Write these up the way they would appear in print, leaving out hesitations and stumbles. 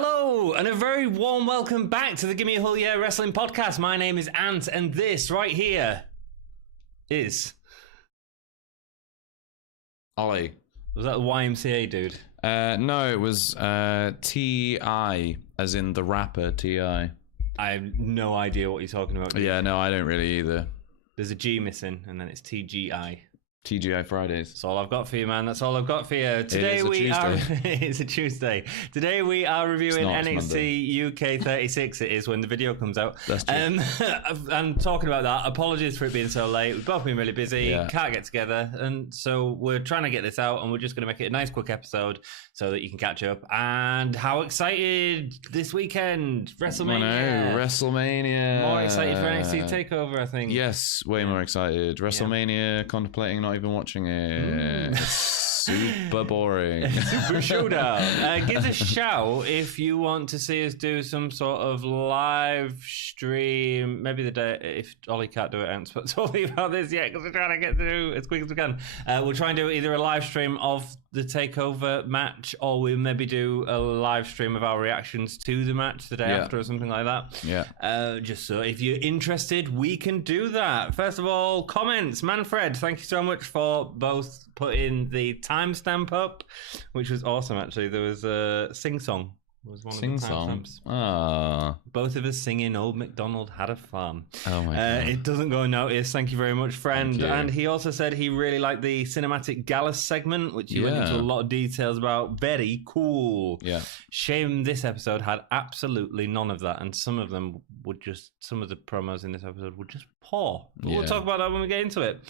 Hello, and a very warm welcome back to the Gimme a Whole Year Wrestling Podcast. My name is Ant, and this right here is... Ollie. Was that the YMCA dude? No, it was T.I., as in the rapper T.I. I have no idea what you're talking about. Yeah, no, I don't really either. There's a G missing, and then it's TGI. TGI Fridays. That's all I've got for you, man. That's all I've got for you. Today it's a Tuesday. Today we are reviewing NXT UK 36. It is when the video comes out. That's true. And talking about that, apologies for it being so late. We've both been really busy, can't get together, and so we're trying to get this out, and we're just going to make it a nice quick episode so that you can catch up. And how excited this weekend, WrestleMania. I know, WrestleMania. More excited for NXT TakeOver, I think. Yes, way more excited. WrestleMania, contemplating not even watching it. It's super boring. Super showdown. Give us a shout if you want to see us do some sort of live stream. Maybe the day, if Ollie can't do it, Ants, but talking about this yet because we're trying to get through as quick as we can. We'll try and do either a live stream of the TakeOver match, or we'll maybe do a live stream of our reactions to the match the day after or something like that. Yeah. Just so if you're interested, we can do that. First of all, comments. Manfred, thank you so much for both putting the timestamp up, which was awesome, actually. There was a sing-song. Was one Sing of the song. timestamps. Both of us singing Old MacDonald Had a Farm. Oh my god. It doesn't go unnoticed. Thank you very much, friend. And he also said he really liked the cinematic Gallus segment, which he went into a lot of details about. Very cool. Yeah. Shame this episode had absolutely none of that, and some of them would just, some of the promos in this episode would just poor. But we'll talk about that when we get into it.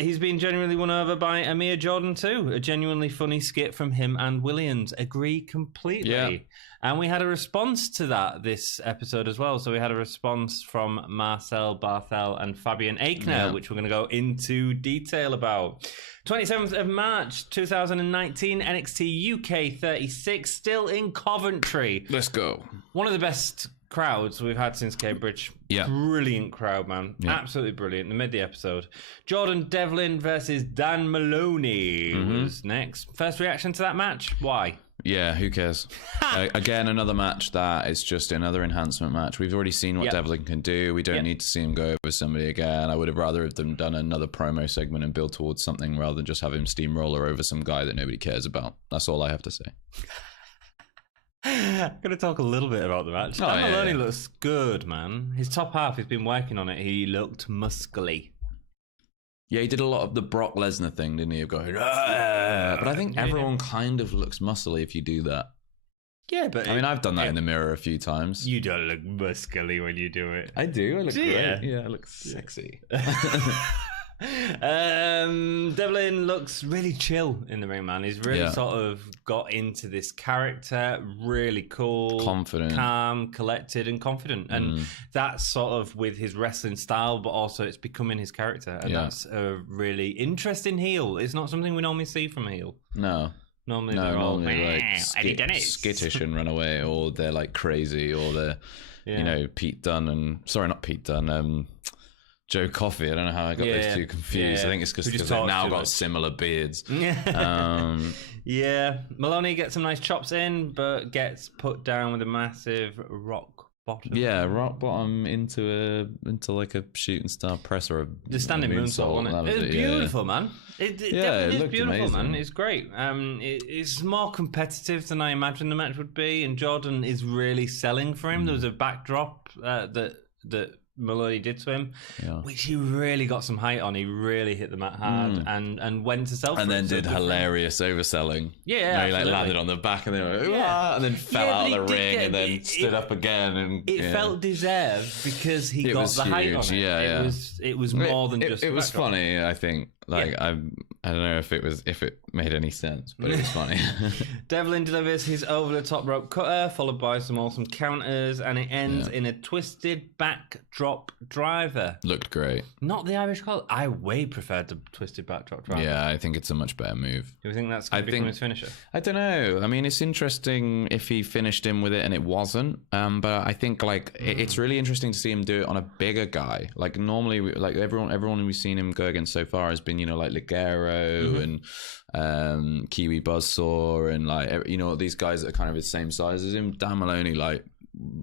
He's been genuinely won over by Amir Jordan too. A genuinely funny skit from him and Williams. Agree completely. Yeah. And we had a response to that this episode as well. So we had a response from Marcel Barthel and Fabian Aikner, which we're going to go into detail about. 27th of March 2019, NXT UK 36, still in Coventry. Let's go. One of the best crowds we've had since Cambridge. Yeah. Brilliant crowd, man. Yeah. Absolutely brilliant. They made the episode. Jordan Devlin versus Dan Maloney was next. First reaction to that match? Why? Yeah, who cares? Again, another match that is just another enhancement match. We've already seen what Devlin can do. We don't need to see him go over somebody again. I would have rather have them done another promo segment and build towards something rather than just have him steamroller over some guy that nobody cares about. That's all I have to say. I'm going to talk a little bit about the match. Dan Maloney looks good, man. His top half, he's been working on it. He looked muscly. Yeah, he did a lot of the Brock Lesnar thing, didn't he? Of going, but I think everyone kind of looks muscly if you do that. Yeah, but... I mean, I've done that in the mirror a few times. You don't look muscly when you do it. I do. I look great. Yeah, I look sexy. Devlin looks really chill in the ring, man. He's really sort of got into this character, really cool, confident, calm, collected, and confident. And that's sort of with his wrestling style, but also it's becoming his character. And that's a really interesting heel. It's not something we normally see from a heel. No. Normally they're all like skittish and run away, or they're like crazy, or they're you know, Pete Dunn and not Pete Dunn, Joe Coffey. I don't know how I got those two confused. I think it's because they've now got similar beards. Maloney gets some nice chops in, but gets put down with a massive rock bottom. Yeah, rock bottom into like a shooting star press or the standing moonsault, wasn't it? It was beautiful, man. It definitely is beautiful, amazing. Man. It's great. It's more competitive than I imagined the match would be, and Jordan is really selling for him. There was a backdrop that Maloney did to him, which he really got some height on. He really hit the mat hard and went to sell for and then did hilarious overselling. Yeah, he like landed on the back and then fell out of the ring and then stood up again. And it felt deserved because he got the height on it. It was more than just. It was funny, I think. I don't know if it made any sense, but it was funny. Devlin delivers his over-the-top rope cutter, followed by some awesome counters, and it ends in a twisted backdrop driver. Looked great. Not the Irish collar. I way preferred the twisted backdrop driver. Yeah, I think it's a much better move. Do you think that's going to become his finisher? I don't know. I mean, it's interesting if he finished him with it and it wasn't. But I think it's really interesting to see him do it on a bigger guy. Like normally, everyone we've seen him go against so far has been between, you know, like Ligero and Kiwi Buzzsaw and like, you know, these guys that are kind of the same size as him. Dan Maloney, like,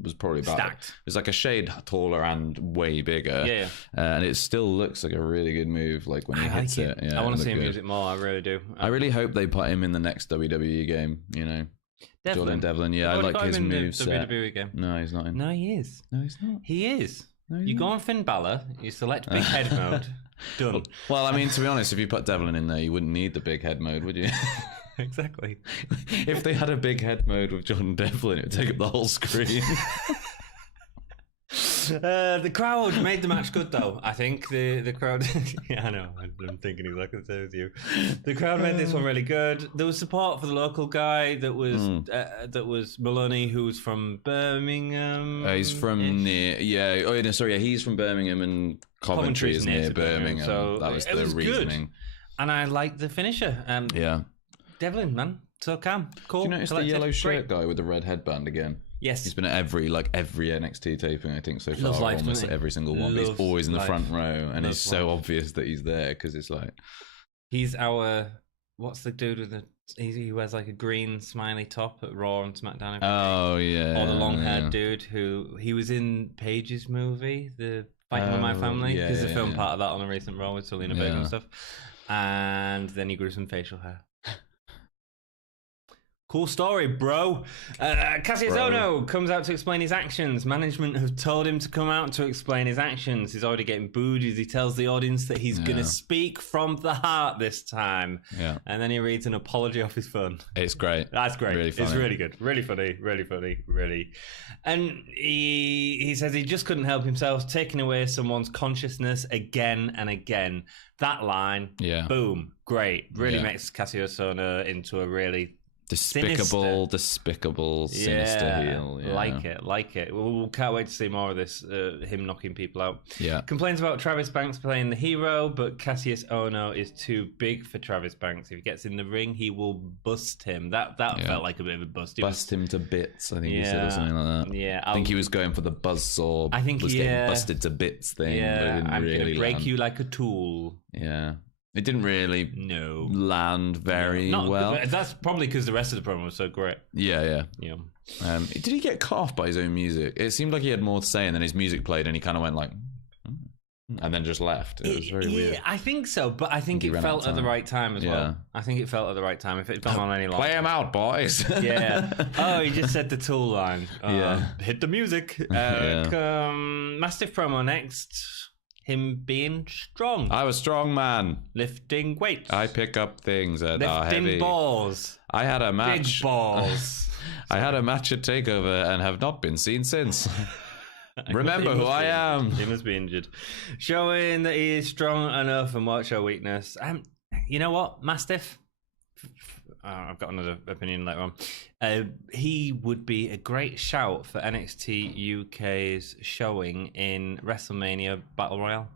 was probably about stacked. It was like a shade taller and way bigger. And it still looks like a really good move, like when he hits it. Yeah, I want to see him use it more. I really do. I really hope they put him in the next WWE game, you know. Jordan Devlin, yeah, I like his moves. WWE game. No, he's not in. No, he is. No, he's not. He is. No, he's you not. go on Finn Balor, you select big head mode, done. Well, I mean, to be honest, if you put Devlin in there, you wouldn't need the big head mode, would you? Exactly. If they had a big head mode with Jordan Devlin, it would take up the whole screen. The crowd made the match good, though. I think the crowd. Yeah, I know. I'm thinking exactly the same as you. The crowd made this one really good. There was support for the local guy that was Maloney, who's from Birmingham. He's from near. Yeah. Oh, no, sorry. Yeah, he's from Birmingham, and Coventry is near Birmingham. So that was the reasoning. Good. And I like the finisher. Yeah. Devlin, man, so calm, cool. Do you notice the yellow shirt guy with the red headband again? Yes, he's been at every NXT taping, I think, so far. Almost every single one. But he's always in the front row, and it's so obvious that he's there because it's like he's our. What's the dude with the? He wears like a green smiley top at Raw and SmackDown. Oh yeah, or the long-haired dude who he was in Paige's movie, the Fighting with My Family. There's a film part of that on a recent Raw with Selena Vega and stuff, and then he grew some facial hair. Cool story, bro. Cassius Ohno comes out to explain his actions. Management have told him to come out to explain his actions. He's already getting booed as he tells the audience that he's going to speak from the heart this time. Yeah. And then he reads an apology off his phone. It's great. That's great. Really funny. It's really good. Really funny. Really funny. Really. And he says he just couldn't help himself, taking away someone's consciousness again and again. That line, boom, great. Really makes Cassius Ohno into a really... despicable, sinister heel. Yeah. Like it. We can't wait to see more of this, him knocking people out. Yeah. Complains about Travis Banks playing the hero, but Cassius Ohno is too big for Travis Banks. If he gets in the ring, he will bust him. That felt like a bit of a bust. Bust him to bits, I think he said, or something like that. Yeah. I think he was going for the buzzsaw. I think was getting busted to bits thing. Yeah, but I'm going to break you like a tool. Yeah. It didn't really land very well. That's probably because the rest of the promo was so great. Yeah. Did he get cut off by his own music? It seemed like he had more to say, and then his music played, and he kind of went like, and then just left. It was very weird. I think so, but I think it felt at the right time as well. I think it felt at the right time. If it had gone on any longer, play him out, boys. Yeah. Oh, he just said the tool line. Hit the music. Mastiff promo next. Him being strong. I was strong, man. Lifting weights. I pick up things that are heavy. Lifting balls. I had a match. Big balls. I had a match at TakeOver and have not been seen since. Remember who I am. He must be injured. Showing that he is strong enough and what's your weakness. You know what, Mastiff? I've got another opinion later on. He would be a great shout for NXT UK's showing in WrestleMania Battle Royale.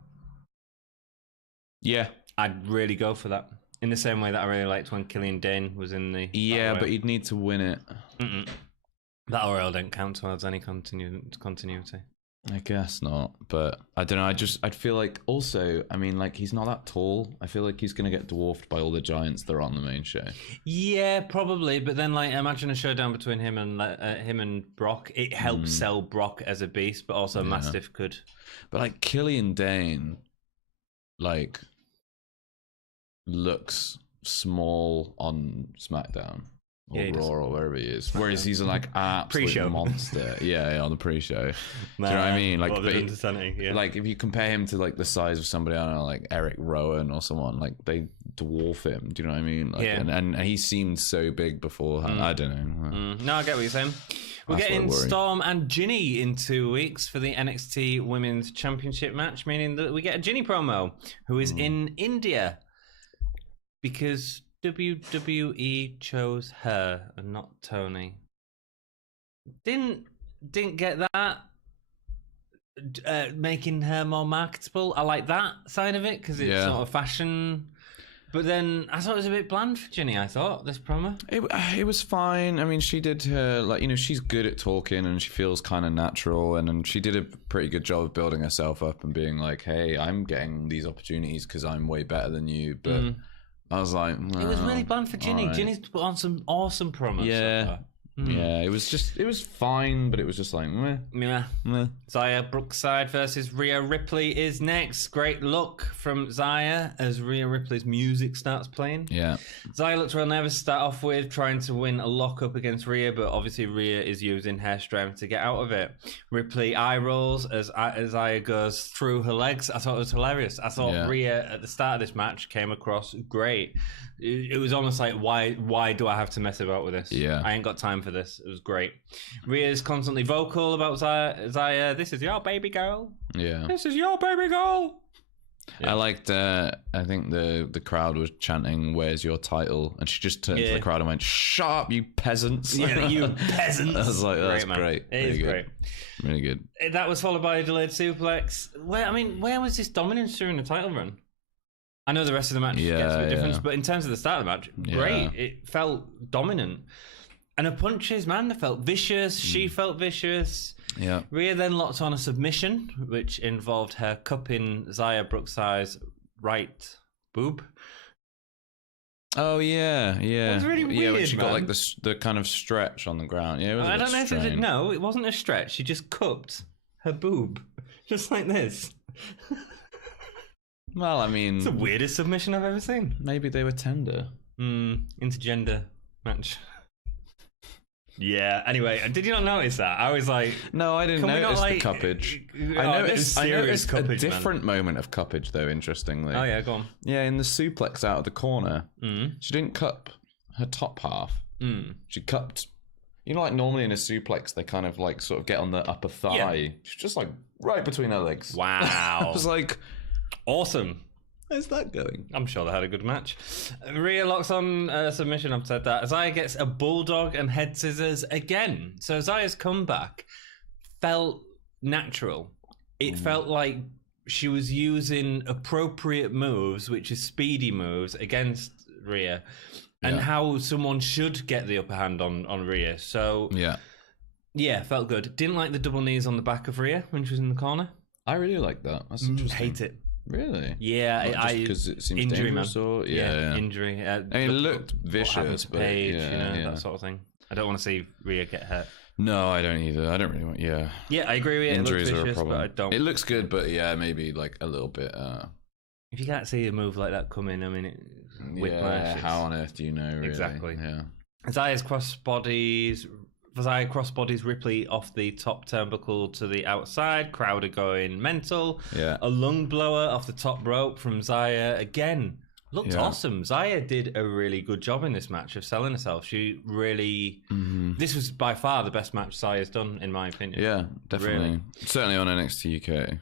Yeah. I'd really go for that. In the same way that I really liked when Killian Dane was in the... Yeah, but he'd need to win it. Battle Royale don't count towards any continuity. I guess not, but I don't know. I'd feel like also, I mean, like he's not that tall. I feel like he's gonna get dwarfed by all the giants that are on the main show. Yeah, probably. But then, like, imagine a showdown between him and Brock. It helps sell Brock as a beast, but also Mastiff could. But like Killian Dane, like, looks small on SmackDown. Or Raw or wherever he is. Whereas he's like absolute monster. Yeah, on the pre-show. Do you know what I mean? Like, like if you compare him to like the size of somebody, I don't know, like Eric Rowan or someone, like they dwarf him. Do you know what I mean? Like, and he seemed so big beforehand. I don't know. No, I get what you're saying. We're getting Storm and Ginny in 2 weeks for the NXT Women's Championship match, meaning that we get a Ginny promo who is in India because WWE chose her and not Tony. Didn't get that. Making her more marketable. I like that side of it because it's sort of fashion. But then I thought it was a bit bland for Ginny. I thought this promo. It was fine. I mean, she did her she's good at talking and she feels kind of natural, and she did a pretty good job of building herself up and being like, "Hey, I'm getting these opportunities because I'm way better than you." But I was like, it was really bland for Ginny. Right. Ginny's put on some awesome promos. Yeah. So far. Yeah, it was fine, but it was just like, meh. Xia Brookside versus Rhea Ripley is next. Great look from Xia as Rhea Ripley's music starts playing. Yeah. Xia looks real nervous to start off with, trying to win a lock-up against Rhea, but obviously Rhea is using her strength to get out of it. Ripley eye rolls as Xia goes through her legs. I thought it was hilarious. I thought Rhea at the start of this match came across great. It was almost like, why do I have to mess about with this? Yeah. I ain't got time for this. It was great. Rhea's constantly vocal about Xia. This is your baby girl. Yeah. This is your baby girl. Yeah. I liked, I think the crowd was chanting, "Where's your title?" And she just turned to the crowd and went, "Shut up, you peasants." Yeah, you peasants. I was like, that's great. It is great. Really good. That was followed by a delayed suplex. Where was this dominance during the title run? I know the rest of the match gets a bit different, but in terms of the start of the match, great. It felt dominant. And her punches, man, they felt vicious. She felt vicious. Yeah. Rhea then locked on a submission, which involved her cupping Xia Brooksides' right boob. Oh yeah. It was really weird, yeah, when she got man. like the kind of stretch on the ground. Yeah, it was I a bit don't know if strange. no, it wasn't a stretch. She just cupped her boob, just like this. Well, I mean, It's the weirdest submission I've ever seen. maybe they were tender. Intergender match. Yeah, anyway, did you not notice that? I was like... No, I didn't Can we notice not, the like, cuppage. I noticed I serious noticed cuppage, a different moment of cuppage, though, interestingly. Oh, yeah, go on. Yeah, in the suplex out of the corner, she didn't cup her top half. She cupped... You know, like normally in a suplex, they kind of like sort of get on the upper thigh. Yeah. She's just like right between her legs. Wow. I was like, Awesome. where's that going? I'm sure they had a good match. Rhea locks on submission, I've said that. Xia gets a bulldog and head scissors again. So Zia's comeback felt natural. It felt like she was using appropriate moves, which is speedy moves, against Rhea. And how someone should get the upper hand on Rhea. So, yeah, felt good. Didn't like the double knees on the back of Rhea when she was in the corner. I really like that. That's interesting. Hate it. Really? Yeah, because it seems injury, dangerous, man. or injury. I mean, it looked vicious, but Paige, that sort of thing. I don't want to see Rhea get hurt. No, I don't either. I don't really want. Yeah, I agree with you. Injuries it looks are a vicious, problem. but I don't. It looks good, but yeah, maybe like a little bit. If you can't see a move like that coming, I mean, whiplash. How on earth do you know? Really? Exactly. Yeah. Zia's crossbodies Ripley off the top turnbuckle to the outside. Crowd are going mental. Yeah. A lung blower off the top rope from Xia again. Looked awesome. Xia did a really good job in this match of selling herself. She really... This was by far the best match Xia's done, in my opinion. Yeah, definitely. Really. Certainly on NXT UK.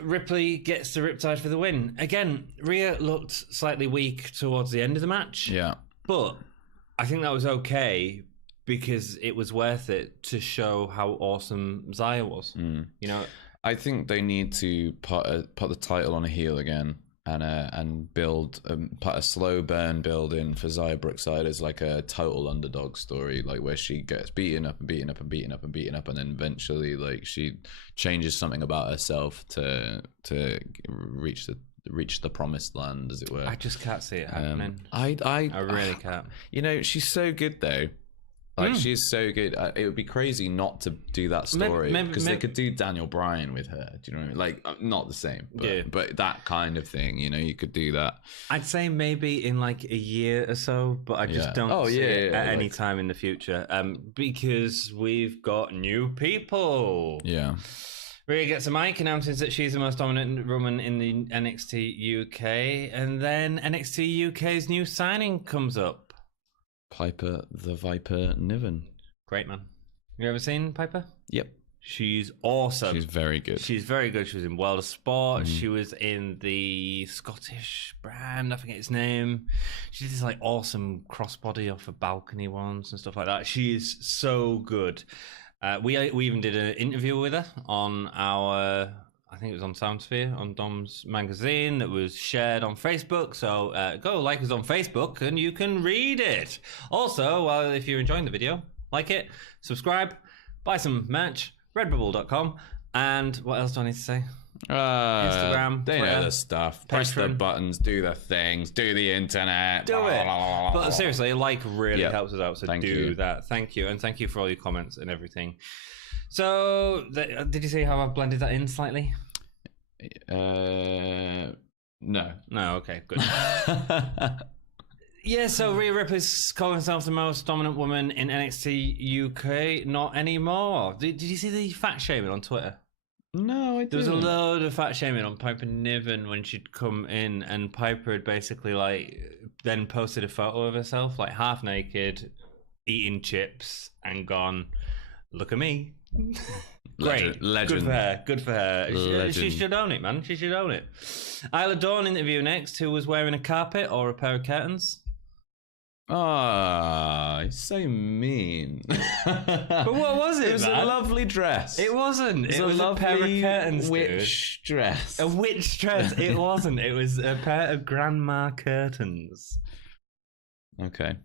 Ripley gets the Riptide for the win. Again, Rhea looked slightly weak towards the end of the match. Yeah. But I think that was okay because it was worth it to show how awesome Xia was. You know, I think they need to put the title on a heel again and build put a slow burn build in for Xia Brookside as like a total underdog story, like where she gets beaten up and beaten up and beaten up and beaten up, and then eventually like she changes something about herself to reach the promised land, as it were. I just can't see it happening. I really can't. You know, she's so good though. Like she's so good. It would be crazy not to do that story because they could do Daniel Bryan with her. Do you know what I mean? Like not the same, but that kind of thing. You know, you could do that. I'd say maybe in like a year or so, but I just don't see it at any time in the future. Because we've got new people. Yeah. Rhea gets a mic, announces that she's the most dominant woman in the NXT UK, and then NXT UK's new signing comes up. Piper the Viper Niven. Great, man. You ever seen Piper? Yep. She's awesome. She's very good. She's very good. She was in World of Sport. She was in the Scottish brand. I forget its name. She did this like awesome crossbody off a balcony once and stuff like that. She is so good. We even did an interview with her on our think it was on Soundsphere, on Dom's magazine, that was shared on Facebook. So go like us on Facebook and you can read it. Also, if you're enjoying the video, like it, subscribe, buy some merch, redbubble.com. And what else do I need to say? Instagram, they Twitter, know the stuff. Press the buttons, do the things, do the internet. Do it. But seriously, really helps us out. So do that. Thank you. And thank you for all your comments and everything. So, did you see how I've blended that in slightly? No. No, okay, good. Yeah, so Rhea Ripley's calling herself the most dominant woman in NXT UK. Not anymore. Did you see the fat shaming on Twitter? No, I didn't. There was a load of fat shaming on Piper Niven when she'd come in, and Piper had basically then posted a photo of herself, half naked, eating chips, and gone, "Look at me." Great. Legend. Good for her. She should own it, man. She should own it. Isla Dawn interview next, who was wearing a carpet or a pair of curtains. You're so mean. But what was it? It was a lovely dress. It wasn't. It was a pair of curtains. Witch dress. A witch dress. It wasn't. It was a pair of grandma curtains. Okay.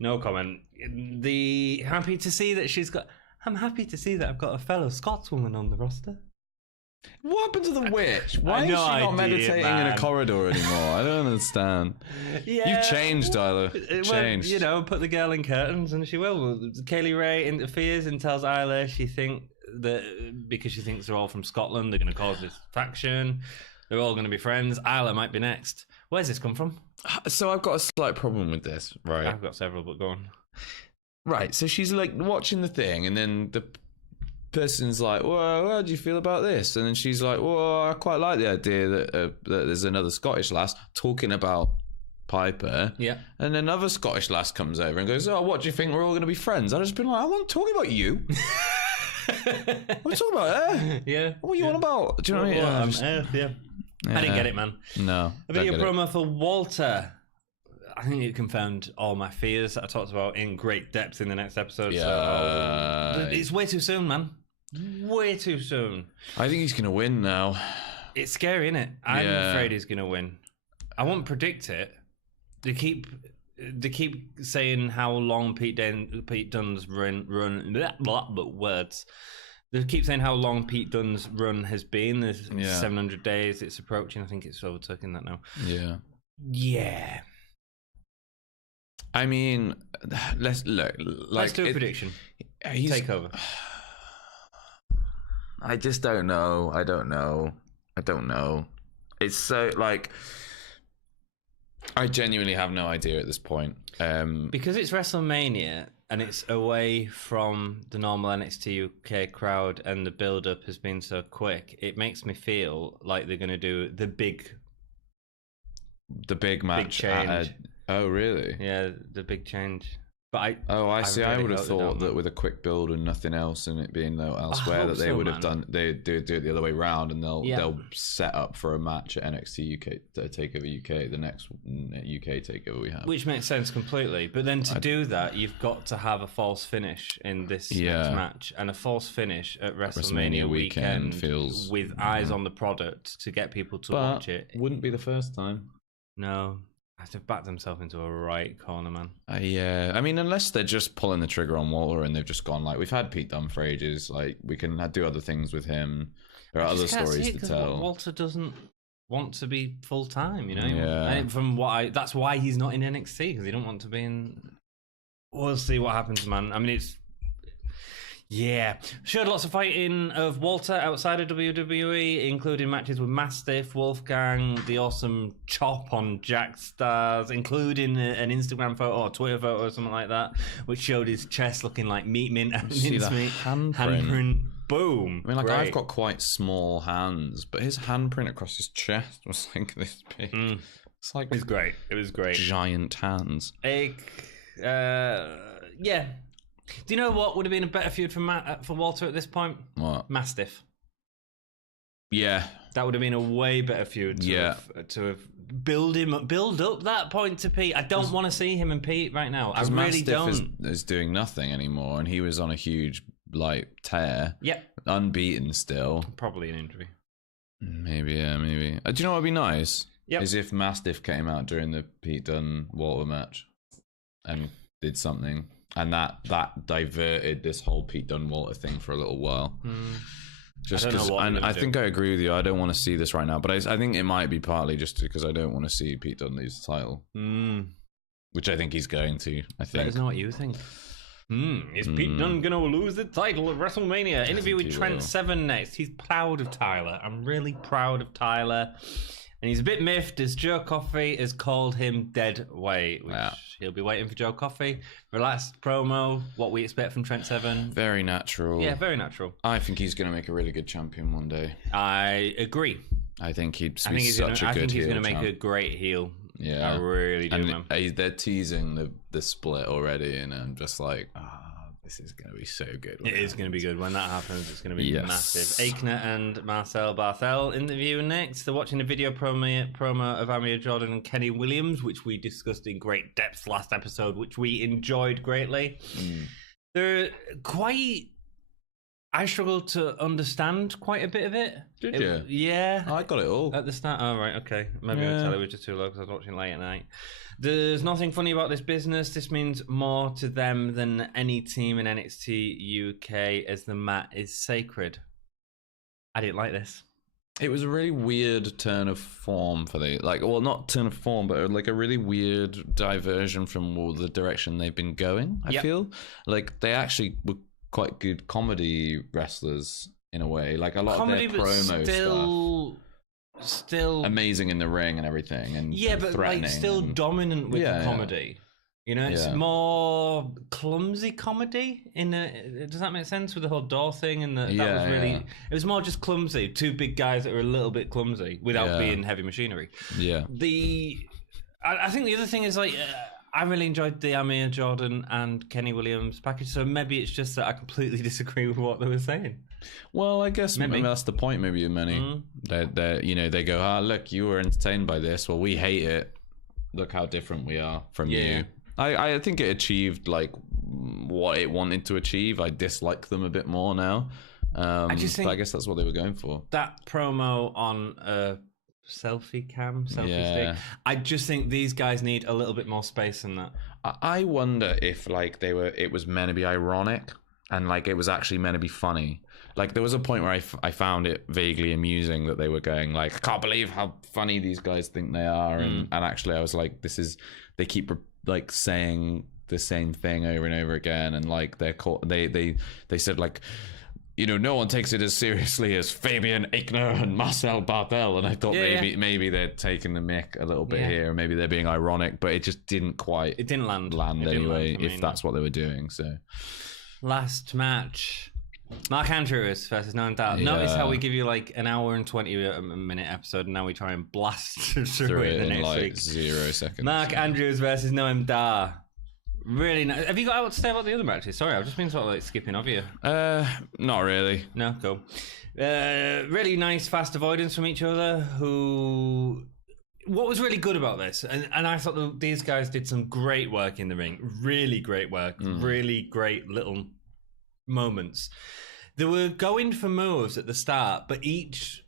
No comment. Happy to see that she's got. I'm happy to see that I've got a fellow Scotswoman on the roster. What happened to the witch? Why is she not meditating in a corridor anymore? I don't understand. Yeah. You've changed, Isla. Changed. Well, put the girl in curtains and she will. Kaylee Ray interferes and tells Isla she thinks that because she thinks they're all from Scotland, they're going to cause this faction. They're all going to be friends. Isla might be next. Where's this come from? So I've got a slight problem with this, right? I've got several, but go on. Right, so she's watching the thing, and then the person's like, "Well, how do you feel about this?" And then she's like, "Well, I quite like the idea that there's another Scottish lass talking about Piper." Yeah. And another Scottish lass comes over and goes, "Oh, what do you think? We're all going to be friends?" I've just been like, "I wasn't talking about you. I'm talking about her. Yeah. What are you on about? Do you know what I mean?" Yeah. I didn't get it, man. No. A video promo for Walter. I think it confirmed all my fears that I talked about in great depth in the next episode. Yeah. So it's way too soon, man. Way too soon. I think he's going to win now. It's scary, isn't it? I'm afraid he's going to win. I won't predict it. They keep saying how long Pete Dunne's run but words. They keep saying how long Pete Dunne's run has been. There's 700 days. It's approaching. I think it's overtaking that now. Yeah. Yeah. I mean, let's look. Let's do a prediction. Take over. I just don't know. I don't know. It's so I genuinely have no idea at this point. Because it's WrestleMania and it's away from the normal NXT UK crowd and the build-up has been so quick, it makes me feel like they're going to do the big match. Big change. Oh, really? Yeah, the big change. But I see. I would have thought that with a quick build and nothing else, and it being elsewhere, that they would have done. They do it the other way around, and they'll set up for a match at NXT UK Takeover UK, the next UK Takeover we have. Which makes sense completely. But then to do that, you've got to have a false finish in this next match, and a false finish at WrestleMania weekend feels with eyes on the product to get people to watch it. Wouldn't be the first time. No. They've backed themselves into a right corner, man. Yeah, I mean, unless they're just pulling the trigger on Walter and they've just gone we've had Pete Dunne for ages, we can do other things with him. There are other stories to tell. Walter doesn't want to be full time, you know. Yeah. That's why he's not in NXT, because he don't want to be in. We'll see what happens, man. I mean, it's. Yeah. Showed lots of fighting of Walter outside of WWE, including matches with Mastiff, Wolfgang, the awesome chop on Jack Stars, including an Instagram photo or Twitter photo or something like that, which showed his chest looking like meat mint and mincemeat. Handprint. Boom. I mean, I've got quite small hands, but his handprint across his chest was this big. It's it was great. It was great. Giant hands. Yeah. Do you know what would have been a better feud for Walter at this point? What? Mastiff. Yeah. That would have been a way better feud to have build up that point to Pete. I don't want to see him and Pete right now. I really don't. Is doing nothing anymore, and he was on a huge tear. Yep. Unbeaten still. Probably an injury. Maybe, yeah, maybe. Do you know what would be nice? Yep. Is if Mastiff came out during the Pete Dunne Walter match and did something, and that diverted this whole Pete Dunne Walter thing for a little while. Just because, and I think I agree with you. I don't want to see this right now, but I think it might be partly just because I don't want to see Pete Dunne lose the title, which I think he's going to. I think. Let us know what you think. Is Pete Dunne going to lose the title at WrestleMania? Interview with Trent Seven next. He's proud of Tyler. I'm really proud of Tyler. And he's a bit miffed as Joe Coffey has called him dead weight, which he'll be waiting for Joe Coffey. Relaxed promo, what we expect from Trent Seven. Very natural. Yeah, very natural. I think he's going to make a really good champion one day. I agree. I think he'd be such a good heel. I think he's going to make a great heel. Yeah. I really do, man. They're teasing the split already, and I'm just like, this is going to be so good. It is going to be good. When that happens, it's going to be massive. Aikner and Marcel Barthel interview next. They're watching a video promo of Amir Jordan and Kenny Williams, which we discussed in great depth last episode, which we enjoyed greatly. They're quite... I struggled to understand quite a bit of it. Did you? Yeah. I got it all. At the start. Oh, right, okay. Maybe I'll tell it was just too low because I was watching late at night. There's nothing funny about this business. This means more to them than any team in NXT UK as the mat is sacred. I didn't like this. It was a really weird turn of form for not turn of form, but like a really weird diversion from the direction they've been going, I feel. Like they actually were quite good comedy wrestlers in a way. Like a lot of their promo stuff. Still amazing in the ring and everything, and but like still dominant with the comedy. You know, it's more clumsy comedy. Does that make sense with the whole door thing? And that was really it was more just clumsy. Two big guys that were a little bit clumsy without being heavy machinery. Yeah. I think the other thing is like. I really enjoyed the Amir Jordan and Kenny Williams package, so maybe it's just that I completely disagree with what they were saying. Well, I guess maybe that's the point. Maybe of many, they go, look, you were entertained by this. Well, we hate it. Look how different we are from you. I think it achieved like what it wanted to achieve. I dislike them a bit more now. I just think, but I guess that's what they were going for. That promo on selfie stick. I just think these guys need a little bit more space than that. I wonder if like it was meant to be ironic and like it was actually meant to be funny. Like there was a point where I found it vaguely amusing that they were going like, I can't believe how funny these guys think they are, and actually I was like, they keep like saying the same thing over and over again, and like they said like, no one takes it as seriously as Fabian Aichner and Marcel Barthel, and I thought maybe they're taking the mick a little bit here, maybe they're being ironic, but it just didn't quite. It didn't land anyway. If that's what they were doing. So, last match, Mark Andrews versus Noam Dar. Notice how we give you like an hour and 20-minute episode, and now we try and blast through it the next like week. 0 seconds. Mark Andrews versus Noam Dar. Really nice. Have you got what to say about the other matches? Sorry, I've just been sort of like skipping over you. Not really. No, cool. Really nice, fast avoidance from each other. What was really good about this, and I thought these guys did some great work in the ring. Really great work. Really great little moments. They were going for moves at the start, but each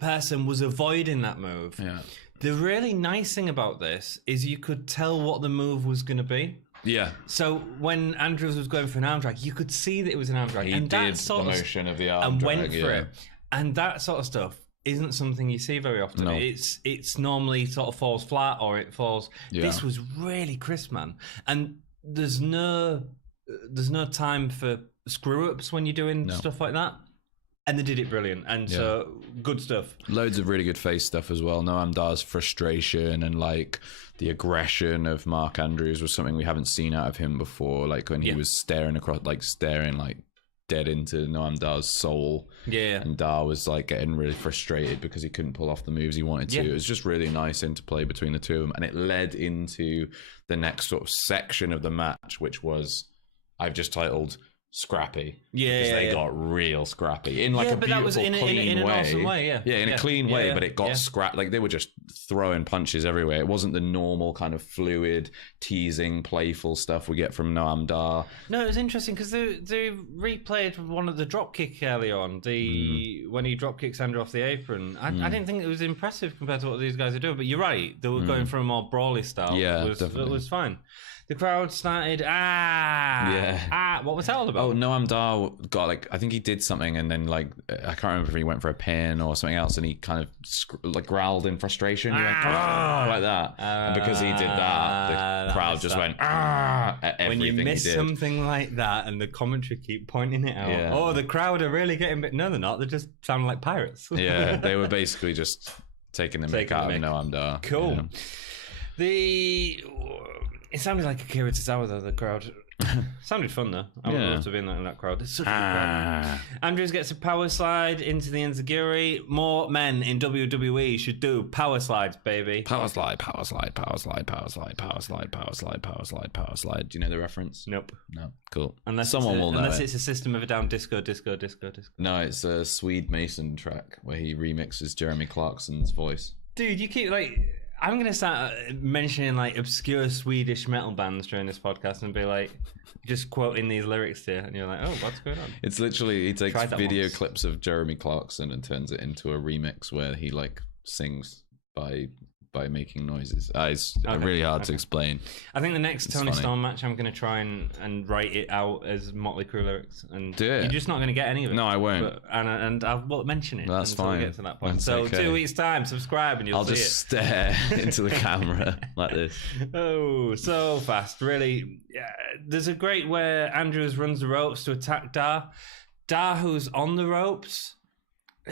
person was avoiding that move. Yeah. The really nice thing about this is you could tell what the move was going to be. Yeah. So when Andrews was going for an arm drag, you could see that it was an arm drag. He did the motion of the arm drag. And went for it. And that sort of stuff isn't something you see very often. No. It's normally sort of falls flat or it falls. Yeah. This was really crisp, man. And there's no time for screw-ups when you're doing stuff like that. And they did it brilliant. And so, good stuff. Loads of really good face stuff as well. Noam Dar's frustration and, like, the aggression of Mark Andrews was something we haven't seen out of him before. Like, when he was staring, dead into Noam Dar's soul. Yeah. And Dar was, like, getting really frustrated because he couldn't pull off the moves he wanted to. It was just really nice interplay between the two of them. And it led into the next sort of section of the match, which was, I've just titled, scrappy. Yeah, because they got real scrappy in like a beautiful, clean way. Awesome way. Yeah, in a clean way, but it got scrapped. Like they were just throwing punches everywhere. It wasn't the normal kind of fluid, teasing, playful stuff we get from Noam Dar. No, it was interesting because they replayed one of the drop kick earlier on. When he drop kicks Andrew off the apron. I didn't think it was impressive compared to what these guys are doing. But you're right, they were going for a more brawly style. Yeah, it was fine. The crowd started, what was that all about? Oh, Noam Dar got like, I think he did something and then like, I can't remember if he went for a pin or something else and he kind of like growled in frustration. He went, like that. And because he did that, the crowd just went, at everything when you miss he did. Something like that and the commentary keep pointing it out. Yeah. Oh, the crowd are really getting, no, they're not. They just sound like pirates. Yeah, they were basically just taking the mick out of Noam Dar. Cool. Yeah. It sounded like Akira Tozawa, though, the crowd. Sounded fun, though. I would love to be in that crowd. It's such a good crowd. Andrews gets a power slide into the enziguri. More men in WWE should do power slides, baby. Power slide, power slide, power slide, power slide, power slide, power slide, power slide, power slide. Do you know the reference? Nope. No. Cool. Unless someone will know. Unless it's a System of a Down disco. No, it's a Swede Mason track where he remixes Jeremy Clarkson's voice. Dude, you keep like... I'm going to start mentioning like obscure Swedish metal bands during this podcast and be like, just quoting these lyrics to you. And you're like, oh, what's going on? It's literally, he takes video clips of Jeremy Clarkson and turns it into a remix where he like sings by making noises. It's really hard to explain. I think the next Tony Storm match, I'm going to try and write it out as Motley Crue lyrics. And you're just not going to get any of it. No, I won't. But, and I won't mention it. That's fine. We get to that point. So 2 weeks' time, subscribe and you'll see it. I'll just stare into the camera like this. Oh, so fast. Really. Yeah. There's a great where Andrews runs the ropes to attack Dar. Dar, who's on the ropes...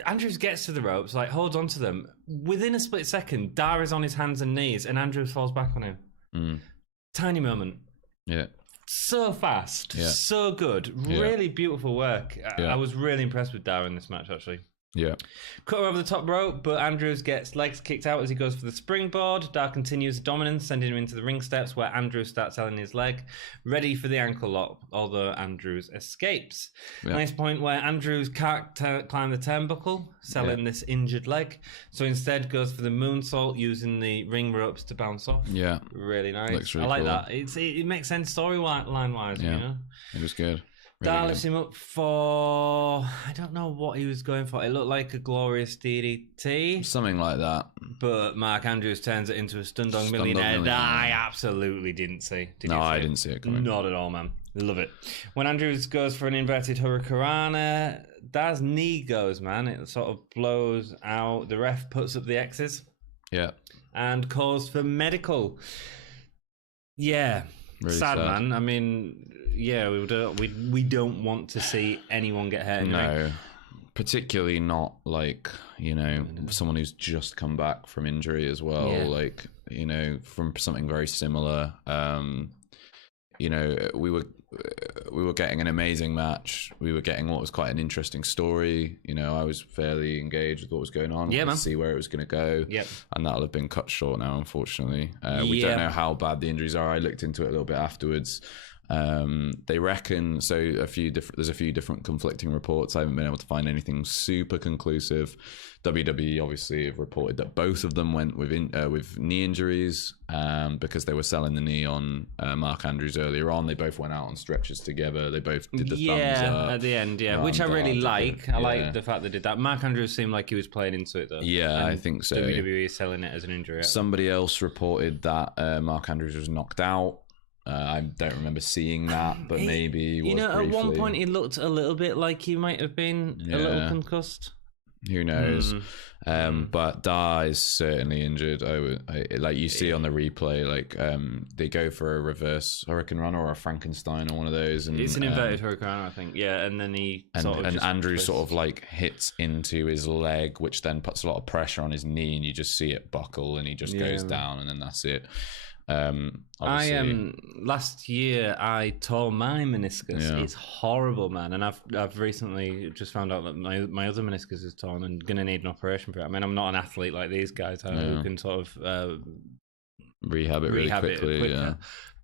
Andrews gets to the ropes, like holds onto them. Within a split second, Dar is on his hands and knees, and Andrews falls back on him. Tiny moment. Yeah. So fast. Yeah. So good. Really beautiful work. I was really impressed with Dar in this match, actually. Yeah. Cut over the top rope, but Andrews gets legs kicked out as he goes for the springboard. Dar continues dominance, sending him into the ring steps where Andrews starts selling his leg, ready for the ankle lock, although Andrews escapes. Yeah. Nice point where Andrews can't climb the turnbuckle, selling this injured leg, so instead goes for the moonsault using the ring ropes to bounce off. Yeah. Really nice. Looks really I like cool. that. It makes sense storyline-wise, you know? It was good. Dar lifts him up for... I don't know what he was going for. It looked like a glorious DDT. Something like that. But Mark Andrews turns it into a Stun-Dog Millionaire that I absolutely didn't see. I didn't see it coming. Not at all, man. Love it. When Andrews goes for an inverted Hurricanrana, Dar's knee goes, man. It sort of blows out. The ref puts up the X's. Yeah. And calls for medical. Yeah. Really sad, man. I mean... Yeah, we don't want to see anyone get hurt. No, particularly not like, you know, someone who's just come back from injury as well. Yeah. Like, you know, from something very similar. You know, we were getting an amazing match. We were getting what was quite an interesting story. You know, I was fairly engaged with what was going on. Yeah, man. See where it was going to go. Yep. And that'll have been cut short now, unfortunately. We don't know how bad the injuries are. I looked into it a little bit afterwards. They reckon there's a few different conflicting reports. I haven't been able to find anything super conclusive. WWE obviously have reported that both of them went with knee injuries because they were selling the knee on Mark Andrews earlier on. They both went out on stretchers together. They both did the thumbs up at the end, which I really like. I like the fact they did that. Mark Andrews seemed like he was playing into it though. Yeah, I think so. WWE is selling it as an injury. Somebody else reported that Mark Andrews was knocked out. I don't remember seeing that, but maybe was at one point he looked a little bit like he might have been a little concussed. Who knows? But Dar is certainly injured. Like you see on the replay, like they go for a reverse Hurricanrana or a Frankenstein or one of those, and it's an inverted Hurricanrana, I think. Yeah, and then and Andrew sort of like hits into his leg, which then puts a lot of pressure on his knee, and you just see it buckle, and he just goes down, and then that's it. Last year I tore my meniscus. It's horrible, man, and I've recently just found out that my other meniscus is torn and gonna need an operation for it. I mean, I'm not an athlete like these guys who can sort of rehab it really quickly.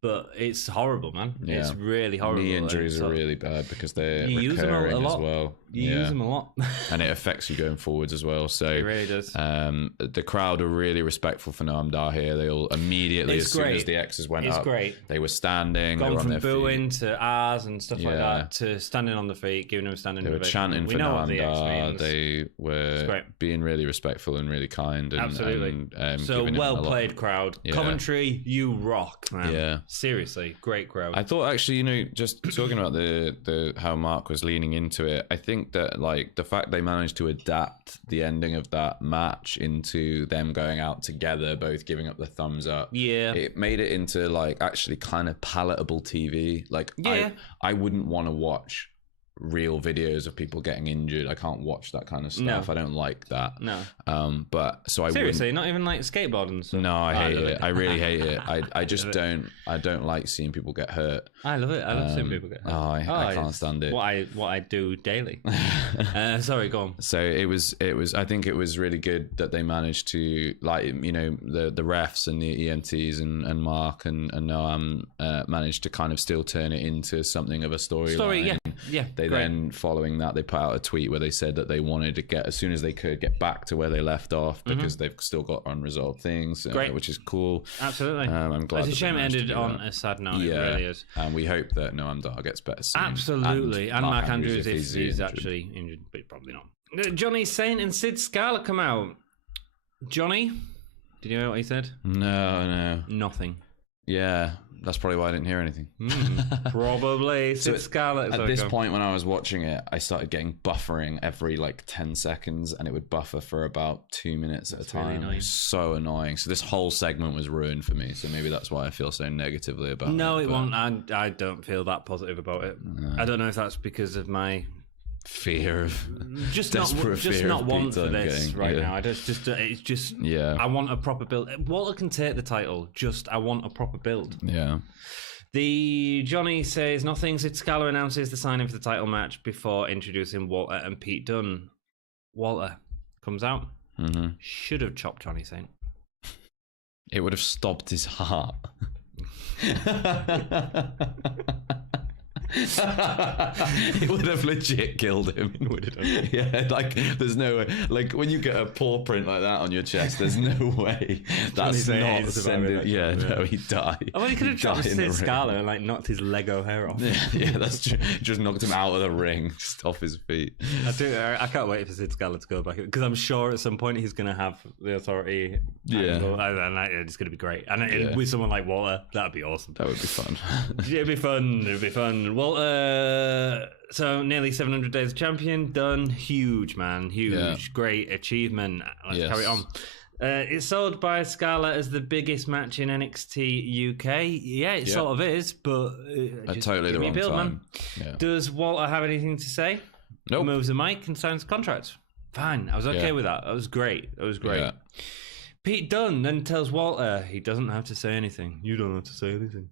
but it's horrible, man. Yeah. It's really horrible. Knee injuries are really bad because they're recurring as well. You use them a lot. And it affects you going forwards as well. So it really does. The crowd are really respectful for Noam Dar here. They all immediately, as soon as the X's went up, they were standing. Gone they were on from their booing feet. to R's and stuff like that to standing on the feet, giving them standing ovation. They were chanting for Noam Dar. They were being really respectful and really kind. And, absolutely. So well played crowd. Yeah. Coventry, you rock, man. Yeah. Seriously, great crowd. I thought actually, just talking about the how Mark was leaning into it, I think that like the fact they managed to adapt the ending of that match into them going out together, both giving up the thumbs up. Yeah. It made it into like actually kind of palatable TV. Like I wouldn't want to watch real videos of people getting injured. I can't watch that kind of stuff. I don't like that. No. But so I seriously, not even like skateboarding stuff. No, I hate it. I really hate it. I just don't. I don't like seeing people get hurt. I love it. I love seeing people get hurt. I can't stand it. What I do daily. Sorry, go on. So it was. I think it was really good that they managed to, like, you know, the refs and the EMTs and Mark and Noam managed to kind of still turn it into something of a storyline. Yeah. They then, following that, they put out a tweet where they said that they wanted to get, as soon as they could, get back to where they left off because they've still got unresolved things, which is cool. Absolutely. I'm glad. It's a shame it ended on a sad note. It really is. And we hope that Noam Dar gets better soon. Absolutely. And Mark Andrews, if he's actually injured, but probably not. Johnny Saint and Sid Scala come out. Johnny, did you know what he said? No. Nothing. Yeah. That's probably why I didn't hear anything. Probably. Sid Scala. At this point, when I was watching it, I started getting buffering every like 10 seconds, and it would buffer for about 2 minutes at a time. Really, it was so annoying. So this whole segment was ruined for me. So maybe that's why I feel so negatively about it. No, it won't. I don't feel that positive about it. I don't know if that's because of my fear of just not want for this right now. It's just I want a proper build. Walter can take the title, I want a proper build. The Johnny says nothing. Sid Scala announces the signing for the title match before introducing Walter and Pete Dunne. Walter comes out, should have chopped Johnny Saint. It would have stopped his heart. It would have legit killed him. Would it have? Yeah, like there's no way. Like when you get a paw print like that on your chest, there's no way that's not sending. Yeah, no, he'd die. I mean, he could have chopped Sid Scala and like knocked his Lego hair off. Yeah, that's true. Just knocked him out of the ring, just off his feet. I can't wait for Sid Scala to go back because I'm sure at some point he's going to have the authority. And it's going to be great. And with someone like Walter, that'd be awesome. That would be fun. It'd be fun. Walter, so nearly 700 days of champion, done. Huge, man. Huge. Great achievement. Let's carry on. It's sold by Scala as the biggest match in NXT UK. Yeah, it sort of is, but just totally the wrong time. Man. Yeah. Does Walter have anything to say? Nope. Moves the mic and signs the contract. Fine. I was okay with that. That was great. Yeah. Pete Dunne then tells Walter he doesn't have to say anything. You don't have to say anything.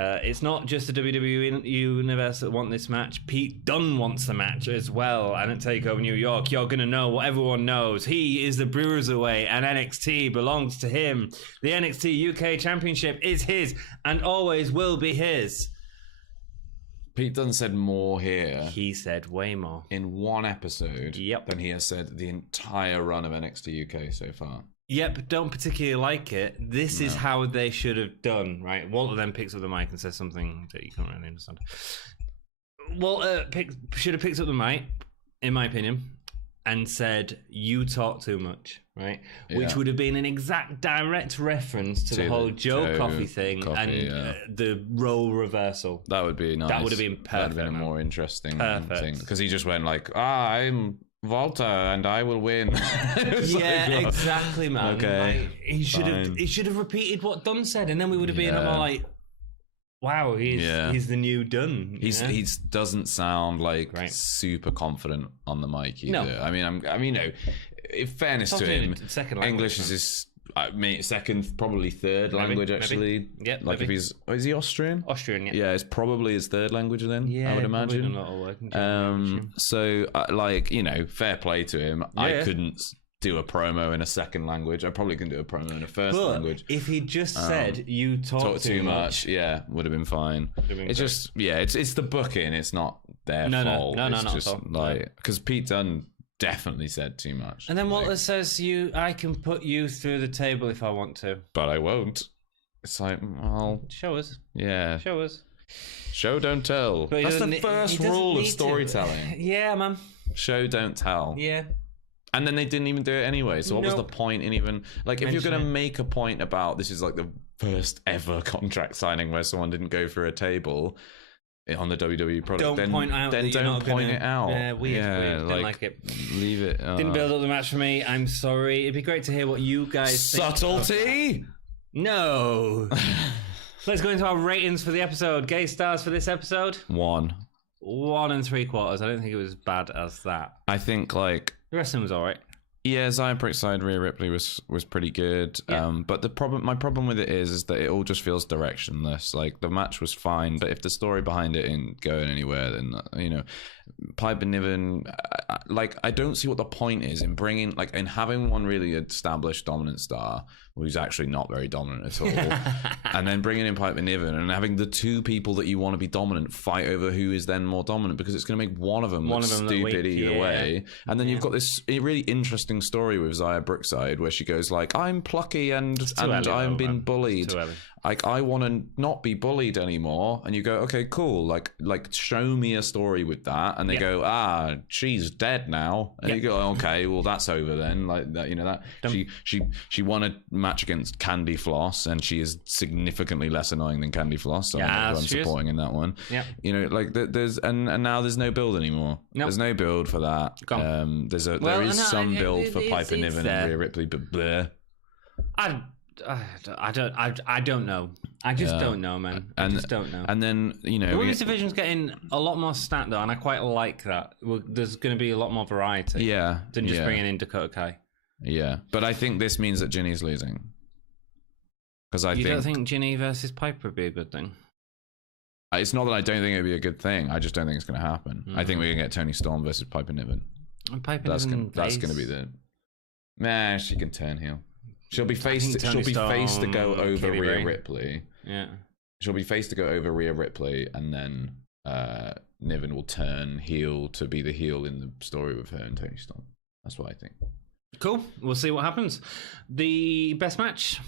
It's not just the WWE Universe that want this match. Pete Dunne wants the match as well. And at TakeOver New York, you're going to know what everyone knows. He is the Bruiserweight and NXT belongs to him. The NXT UK Championship is his and always will be his. Pete Dunne said more here. He said way more. In one episode than he has said the entire run of NXT UK so far. Yep, don't particularly like it. This is how they should have done, right? Walter then picks up the mic and says something that you can't really understand. Walter should have picked up the mic, in my opinion, and said, "You talk too much," right? Yeah. Which would have been an exact direct reference to the whole Joe Coffey thing the role reversal. That would be nice. That would have been perfect. That would have been a more interesting thing. Because he just went like, I'm Walter and I will win. Exactly, man. Okay, like, he should have repeated what Dunne said, and then we would have been more like, wow, he's the new Dunne. He doesn't sound like super confident on the mic either. No. I mean, no. In fairness to him, English is his second, probably third language actually. Yeah, like if is he Austrian? Austrian, yeah. Yeah, it's probably his third language then. Yeah, I would imagine. So, like, you know, fair play to him. I couldn't do a promo in a second language. I probably can do a promo in a first language. If he just said you talk too much, yeah, would have been fine. It's just it's the booking. It's not their fault. No, it's not just at all. like because Pete Dunn definitely said too much. And then Walter says I can put you through the table if I want to, but I won't. It's like, well, show us. Yeah, show us. Show don't tell. But that's the first rule of storytelling. Yeah, man. Show don't tell. Yeah. And then they didn't even do it anyway. So what was the point in even like if you're gonna make a point about this is like the first ever contract signing where someone didn't go through a table on the WWE product, don't point it out. Yeah, weird. Didn't like it. Leave it. Didn't build up the match for me. I'm sorry. It'd be great to hear what you guys think. Subtlety? No. Let's go into our ratings for the episode. Gay stars for this episode? 1 3/4. I don't think it was as bad as that. I think like the rest of them was alright. Yeah, Xia Brookside, Rhea Ripley was pretty good. Yeah. But my problem with it is that it all just feels directionless. Like the match was fine, but if the story behind it ain't going anywhere, then Piper Niven, I don't see what the point is in bringing in having one really established dominant star who's actually not very dominant at all, and then bringing in Piper Niven and having the two people that you want to be dominant fight over who is then more dominant because it's going to make one of them look stupid either way. And then you've got this really interesting story with Xia Brookside where she goes like, I'm plucky and I'm being bullied. Like I want to not be bullied anymore, and you go, okay, cool. Like show me a story with that, and they go, she's dead now, and you go, okay, well that's over then. Like that, that she won a match against Candy Floss, and she is significantly less annoying than Candy Floss. So I'm supporting in that one. Yeah, there's and now there's no build anymore. Nope. There's no build for that. There is some build for Piper Niven and Rhea Ripley, but bleh. I don't know. I just don't know, man. I just don't know. And then, the women's division's getting a lot more stat though, and I quite like that. There's going to be a lot more variety. Yeah. Than just bringing in Dakota Kai. Yeah, but I think this means that Ginny's losing. Because you don't think Ginny versus Piper would be a good thing? It's not that I don't think it'd be a good thing. I just don't think it's going to happen. I think we're going to get Toni Storm versus Piper Niven. And Piper that's Niven that's going to be the. Man, she can turn heel. She'll be faced. She'll be faced to go over Rhea Ripley. Yeah. She'll be faced to go over Rhea Ripley, and then Niven will turn heel to be the heel in the story with her and Toni Storm. That's what I think. Cool. We'll see what happens. The best match.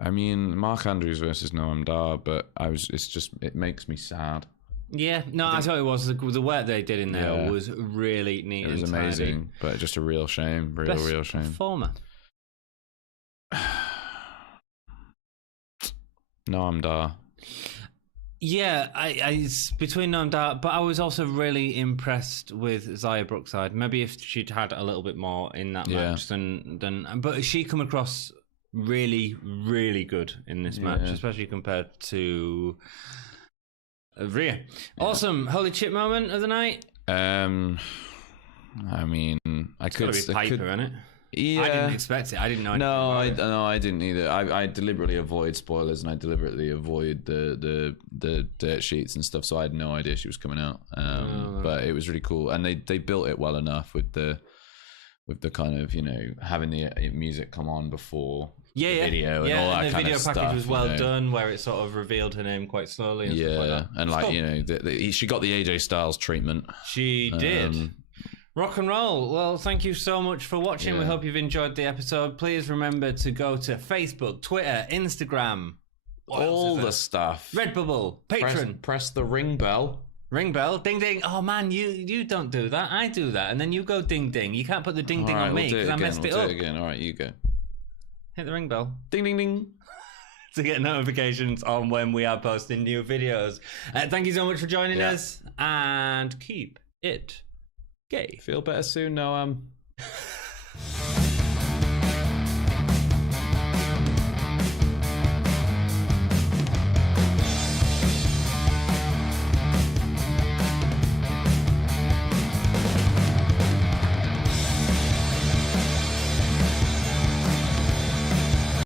I mean, Mark Andrews versus Noam Dar, but it makes me sad. Yeah, no, I thought it was the work they did in there was really neat. It was amazing, but just a real shame, real shame. Performer. Noam Dar. Yeah, it's between Noam Dar, but I was also really impressed with Xia Brookside. Maybe if she'd had a little bit more in that match than but she come across really, really good in this match, especially compared to Rhea. Awesome. Holy chip moment of the night. I mean, It's gotta be Piper, innit? Yeah. I didn't expect it. I didn't know. I didn't either. I deliberately avoid spoilers, and I deliberately avoid the dirt sheets and stuff. So I had no idea she was coming out. But it was really cool, and they built it well enough with the kind of having the music come on before the video and all that and kind the of video stuff. package was well done, where it sort of revealed her name quite slowly. And stuff like that. And she got the AJ Styles treatment. She did. Rock and roll. Well, thank you so much for watching. We hope you've enjoyed the episode. Please remember to go to Facebook, Twitter, Instagram. All the stuff. Redbubble, Patreon. Press the ring bell. Ring bell, ding ding. Oh man, you don't do that. I do that, and then you go ding ding. You can't put the ding ding on me because I messed it up. Do it again. All right, you go. Hit the ring bell. Ding ding ding. To get notifications on when we are posting new videos. Thank you so much for joining us, and keep it gay. Feel better soon, Noam.